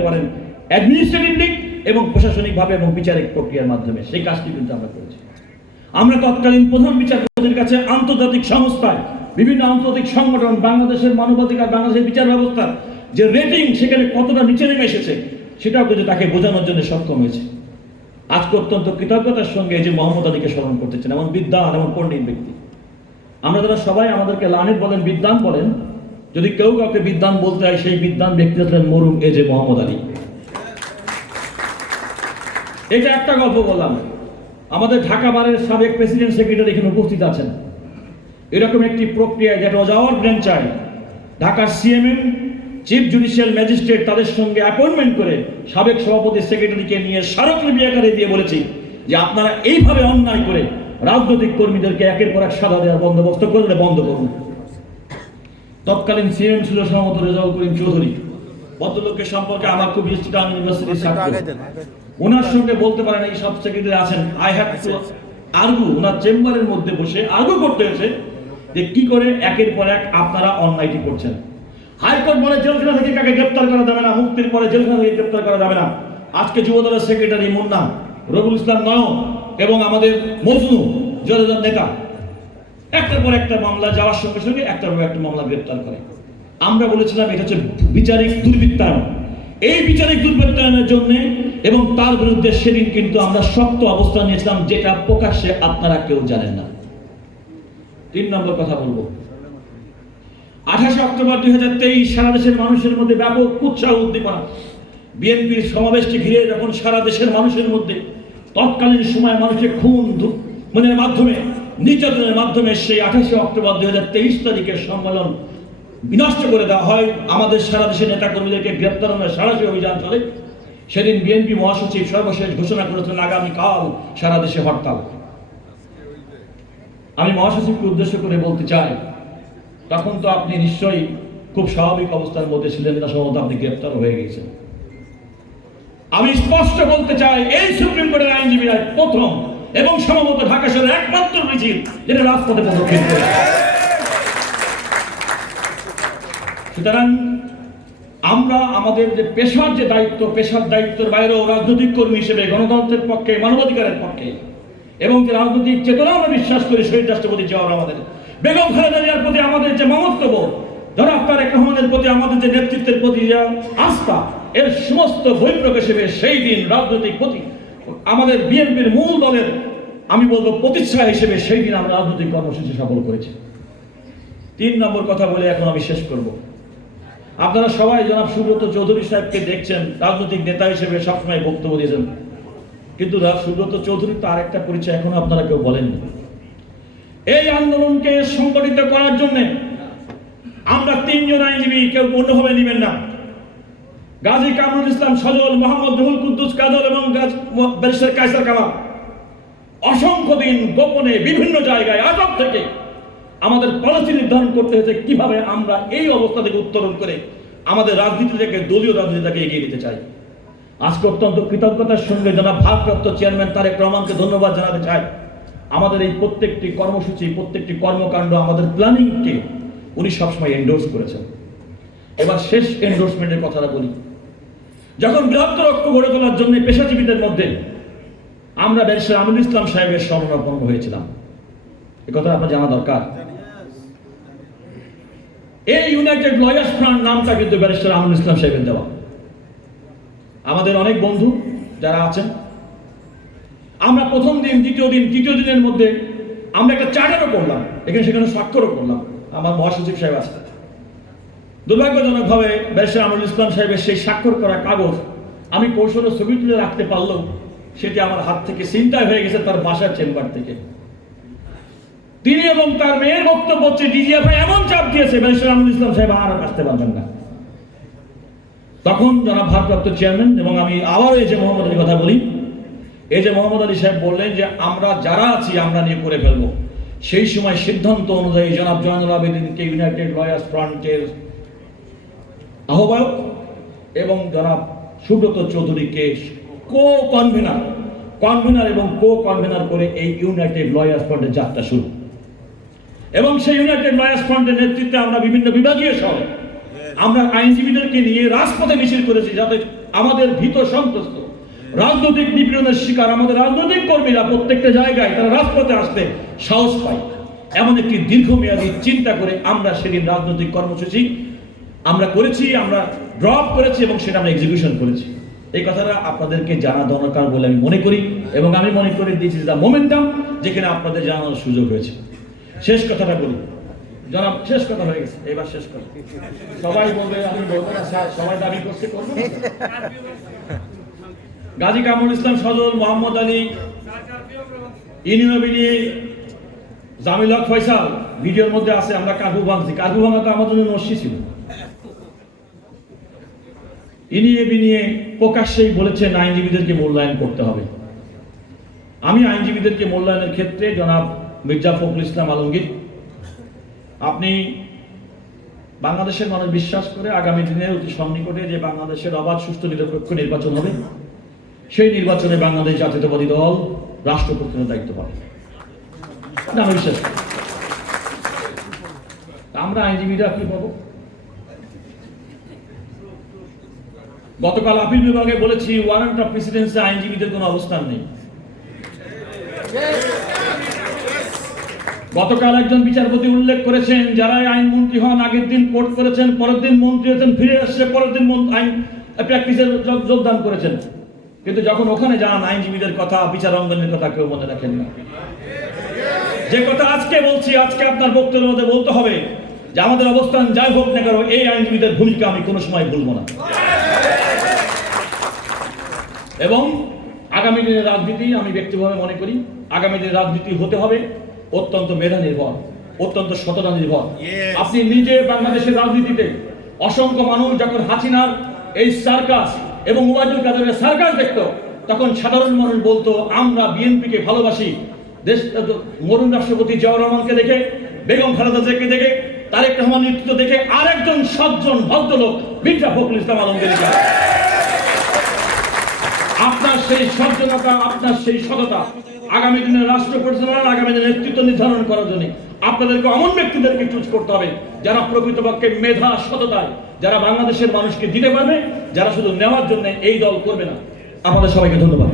পারেন অ্যাডমিনিস্ট্রেটিভ দিক এবং প্রশাসনিকভাবে এবং বিচারিক প্রক্রিয়ার মাধ্যমে। সেই কাজটি কিন্তু আমরা করেছি। আমরা তৎকালীন প্রধান বিচারপতির কাছে আন্তর্জাতিক সংস্থায় বিভিন্ন আন্তর্জাতিক সংগঠন বাংলাদেশের মানবাধিকার, বাংলাদেশের বিচার ব্যবস্থার যে রেটিং সেখানে কতটা নিচে নেমে এসেছে সেটাও কিন্তু তাকে বোঝানোর জন্য সক্ষম হয়েছে। আজকে অত্যন্ত কৃতজ্ঞতার সঙ্গে যে মোহাম্মদ আলীকে স্মরণ করতেছেন, এমন বিদ্বান, এমন পণ্ডিত ব্যক্তি। আমরা যারা সবাই আমাদেরকে লানিত বলেন, বিদ্বান বলেন, যদি কেউ কাউকে বিদ্বান বলতে হয় সেই বিদ্বান ব্যক্তি হলেন মরুম এ যে মোহাম্মদ আলী। এটা একটা গল্প বললাম। আমাদের ঢাকা বারের সাবেক প্রেসিডেন্ট সেক্রেটারি এখানে উপস্থিত আছেন। এরকম একটি প্রক্রিয়া যেটা যাওয়ার ব্রেন চাই, ঢাকার সিএমএম, চিফ জুডিশিয়াল ম্যাজিস্ট্রেট তাদের সঙ্গে অ্যাপয়েন্টমেন্ট করে সাবেক সভাপতি সেক্রেটারিকে নিয়ে স্মারকলিপি আকারে দিয়ে বলেছি যে আপনারা এইভাবে অন্যায় করে রাজনৈতিক কর্মীদেরকে একের পর এক সাজা দেওয়ার বন্দোবস্ত করলে বন্ধ করুন। তৎকালীন সিএম ছিল সম্ভবত রেজাউল করিম চৌধুরী। ভদ্রলোকের সম্পর্কে আমার খুব ইনস্টিটিউট ইউনিভার্সিটির ছাত্র। ওনার সঙ্গে বলতে পারেন এই সব সেক্রেটারি আছেন, আই হ্যাভ টু আর্গু, ওনার চেম্বারের মধ্যে বসে আর্গু করতে হয়েছে যে কি করে একের পর এক আপনারা অন্যায়টি করছেন। হাইকোর্ট বলে জেলখানা থেকে কাকে গ্রেপ্তার করা যাবে না, মুক্তির পরে জেলখানা থেকে গ্রেপ্তার করা যাবে না। আজকে যুবদলের সেক্রেটারি মুন্না, রবিউল ইসলাম নয়ন এবং আমাদের মজনু জনজান নেতা একটার পর একটা মামলা যাওয়ার সঙ্গে সঙ্গে একটার পর একটা মামলা গ্রেপ্তার করে। আমরা বলেছিলাম এটা হচ্ছে বিচারিক দুর্বৃত্তায়ন। এই বিচারিক দুর্বৃত্তায়নের জন্য এবং তার বিরুদ্ধে সেদিন কিন্তু আমরা শক্ত অবস্থান নিয়েছিলাম, যেটা প্রকাশ্যে আপনারা কেউ জানেন না। 3 নম্বর কথা বলবো, 28 অক্টোবর 2023 সারা দেশের মানুষের মধ্যে ব্যাপক উৎসাহ উদ্দীপনা। বিএনপির সমাবেশকে ঘিরে যখন সারা দেশের মানুষের মধ্যে তৎকালীন সময় মানুষের খুন মনের মাধ্যমে, নির্যাতনের মাধ্যমে সেই 28 অক্টোবর 2023 তারিখের সম্মেলন বিনষ্ট করে দেওয়া হয়, আমাদের সারা দেশের নেতাকর্মীদেরকে গ্রেপ্তারের সারাশি অভিযান চলে। সেদিন বিএনপি মহাসচিব সর্বশেষ ঘোষণা করেছেন আগামীকাল সারা দেশে হরতাল। আমি মহাসচিবকে উদ্দেশ্য করে বলতে চাই, তখন তো আপনি নিশ্চয়ই খুব স্বাভাবিক অবস্থার মধ্যে ছিলেন না, সম্ভবত আপনি গ্রেপ্তার হয়ে গেছেন। আমি স্পষ্ট বলতে চাই, এই সুপ্রিম কোর্টের আইনজীবীরা প্রথম এবং সম্ভবত ঢাকা শহরের একমাত্র মিছিল যেটা রাজপথে পদক্ষেপ করে। সুতরাং আমরা আমাদের যে পেশার যে দায়িত্ব, পেশার দায়িত্বের বাইরেও রাজনৈতিক কর্মী হিসেবে গণতন্ত্রের পক্ষে, মানবাধিকারের পক্ষে এবং যে রাজনৈতিক চেতনা আমরা বিশ্বাস করি, শহীদ রাষ্ট্রপতি জিয়াউর রহমানের, বেগম খালেদা জিয়ার প্রতি আমাদের যে মমত্বব, জনাব তারেক রহমানের প্রতি আমাদের যে নেতৃত্বের প্রতি আস্থা, এর সমস্ত বহিঃপ্রকাশ হিসেবে সেই দিন রাজনৈতিক প্রতি আমাদের বিএনপির মূল দলের আমি বলবো প্রতিষ্ঠা হিসেবে সেই দিন আমরা রাজনৈতিক কর্মসূচি সফল করেছি। 3 নম্বর কথা বলে এখন আমি শেষ করব। আপনারা সবাই জনাব সুব্রত চৌধুরী সাহেবকে দেখছেন, রাজনৈতিক নেতা হিসেবে সবসময় বক্তব্য দিয়েছেন, কিন্তু সুব্রত চৌধুরী তো আরেকটা পরিচয় এখনো আপনারা কেউ বলেননি। এই আন্দোলনকে সংগঠিত করার জন্য আমরা 3 জন আইনজীবী, কেউ অন্যভাবে নেবেন না, গাজী কামরুল ইসলাম সজল, মোহাম্মদ রুহুল কুদ্দুস কাজল এবং ব্যারিস্টার কায়সার কামাল অসংখ্য দিন গোপনে বিভিন্ন জায়গায় আটক থেকে আমাদের পলিসি নির্ধারণ করতে হয়েছে কিভাবে আমরা এই অবস্থা থেকে উত্তরণ করে আমাদের রাজনীতিটাকে, দলীয় রাজনীতিটাকে এগিয়ে নিতে চাই। আজকে অত্যন্ত কৃতজ্ঞতার সঙ্গে যারা ভারপ্রাপ্ত চেয়ারম্যান তারেক রহমানকে ধন্যবাদ জানাতে চাই। আমাদের এই প্রত্যেকটি কর্মসূচি, প্রত্যেকটি কর্মকাণ্ড, আমাদের প্ল্যানিংকে উনি সবসময় এন্ডোর্স করেছেন। এবার শেষ এন্ডোর্সমেন্টের কথাটা বলি। যখন বৃহত্তর ঐক্য গড়ে তোলার জন্য পেশাজীবীদের মধ্যে আমরা ব্যারিস্টার আমিনুল ইসলাম সাহেবের শরণাপন্ন হয়েছিলাম, এ কথা আপনার জানা দরকার। এই ইউনাইটেড লয়ার্স ফ্রন্ট নামটা কিন্তু ব্যারিস্টার আমিনুল ইসলাম সাহেবের দেওয়া। আমাদের অনেক বন্ধু যারা আছেন, আমরা প্রথম দিন, দ্বিতীয় দিন, তৃতীয় দিনের মধ্যে আমরা একটা চার্টারও করলাম, এখানে সেখানে স্বাক্ষরও করলাম। আমার মহাসচিব সাহেব আছে। দুর্ভাগ্যজনকভাবে ব্যারিস্টার আমিনুল ইসলাম সাহেবের সেই স্বাক্ষর করা কাগজ আমি কৌশলে ছবি তুলে রাখতে পারলেও সেটি আমার হাত থেকে ছিনতাই হয়ে গেছে তার বাসার চেম্বার থেকে। তিনি এবং তার মেয়ের বক্তব্য হচ্ছে ডিজিএফআই এমন চাপ দিয়েছে ব্যারিস্টার আমিনুল ইসলাম সাহেব আর আসতে পারবেন না। তখন যারা ভারপ্রাপ্ত চেয়ারম্যান, এবং আমি আবার এই যে মোহাম্মদ আলীর কথা বলি, এই যে মোহাম্মদ আলী সাহেব বললেন যে আমরা যারা আছি আমরা নিয়ে করে ফেলবো, সেই সময় সিদ্ধান্ত অনুযায়ী জনাব জয়নুল আবেদিনকে ইউনাইটেড লয়ার্স ফ্রন্টের আহ্বায়ক এবং জনাব সুব্রত চৌধুরীকে কনভেনার এবং কনভেনার করে এই ইউনাইটেড লয়ার্স ফ্রন্টের যাত্রা শুরু। এবং সেই ইউনাইটেড লয়ার্স ফ্রন্টের নেতৃত্বে আমরা বিভিন্ন বিভাগীয় শহরে আমরা আইনজীবীদেরকে নিয়ে রাজপথে মিছিল করেছি, যাতে আমাদের ভীত সন্ত্রস্ত, রাজনৈতিক নিপীড়নের শিকার আমাদের রাজনৈতিক কর্মীরা প্রত্যেকটা জায়গায় তারা রাজপথে আসতে সাহস পায়। এমন একটি দীর্ঘমেয়াদী চিন্তা করে আমরা সেদিন রাজনৈতিক কর্মসূচি আমরা করেছি, আমরা ড্রপ করেছি এবং সেটা আমরা এক্সিকিউশন করেছি। এই কথাটা আপনাদেরকে জানা দরকার বলে আমি মনে করি, এবং আমি মনে করি দিস ইজ দ্য মোমেন্টাম যেখানে আপনাদের জানানোর সুযোগ হয়েছে। শেষ কথাটা বলি জনাব, শেষ কথা হয়ে গেছে, এবার শেষ কথা। সবাই বলবে আমি বলবো না, সবাই দাবি করছে করবো। গাজী কামরুল ইসলাম সজল, মোহাম্মদ আলী, ইউনিয়ন জামিল হক ফয়সাল ভিডিওর মধ্যে আছে। আমরা কার্ফু ভাঙছি, কার্ফু ভাঙা তো আমাদের জন্য নস্যি ছিল। ইনিয়ে বিনিয়ে প্রকাশ্যেই বলেছেন আইনজীবীদেরকে মূল্যায়ন করতে হবে। আমি আইনজীবীদেরকে মূল্যায়নের ক্ষেত্রে জনাব মির্জা ফখরুল ইসলাম আলমগীর, আপনি বাংলাদেশের মানুষ বিশ্বাস করে আগামী দিনে অতি সন্নিকটে যে বাংলাদেশের অবাধ সুষ্ঠু নিরপেক্ষ নির্বাচন হবে, সেই নির্বাচনে বাংলাদেশ জাতীয়তাবাদী দল রাষ্ট্রপ্রধানের দায়িত্ব পাবে, আমি বিশ্বাস করি। আমরা আইনজীবীরা কি পাবো? গতকাল আপিল বিভাগে বলেছি ওয়ারেন্ট অফ প্রেসিডেন্সি আইনজীবীদের কোনো অবস্থান নেই। গতকাল একজন বিচারপতি উল্লেখ করেছেন যারা আইনমন্ত্রী হন আগের দিন কোর্ট করেছেন, পরের দিন মন্ত্রী হয়েছেন, ফিরে আসছে, পরের দিন আইন প্র্যাকটিসে যোগদান করেছেন, কিন্তু যখন ওখানে যান আইনজীবীদের কথা, বিচার অঙ্গনের কথা কেউ মনে রাখেন না। যে কথা আজকে বলছি, আজকে আপনার বক্তব্যের মধ্যে বলতে হবে যে আমাদের অবস্থান যাই হোক না কেন, এই আইনজীবীদের ভূমিকা আমি কোনো সময় ভুলবো না। এবং আগামী দিনের রাজনীতি আমি ব্যক্তিগতভাবে মনে করি আগামী দিনের রাজনীতি হতে হবে অত্যন্ত মেধা নির্ভর, অত্যন্ত সততা নির্ভর। আপনি নিজে বাংলাদেশের রাজনীতিতে অসংখ্য মানুষ যখন হাসিনার এই সার্কাস এবং ওবায়দুল কাদেরের সার্কাস দেখত, তখন সাধারণ মানুষ বলতো আমরা বিএনপিকে ভালোবাসি। দেশ মরুন রাষ্ট্রপতি জিয়াউর রহমানকে দেখে, বেগম খালেদা জিয়াকে দেখে, তারেক রহমান নেতৃত্ব দেখে আরেকজন সজ্জন ভদ্রলোক মির্জা ফখরুল ইসলাম আলমগীর। আপনার সেই সজ্জনতা, আপনার সেই সততা আগামী দিনের রাষ্ট্র পরিচালনা, আগামী দিনের নেতৃত্ব নির্ধারণ করার জন্য আপনাদেরকে এমন ব্যক্তিদেরকে চুজ করতে হবে যারা প্রকৃতপক্ষে মেধা সততায়, যারা বাংলাদেশের মানুষকে দিতে পারবে, যারা শুধু নেওয়ার জন্য এই দল করবে না। আপনাদের সবাইকে ধন্যবাদ।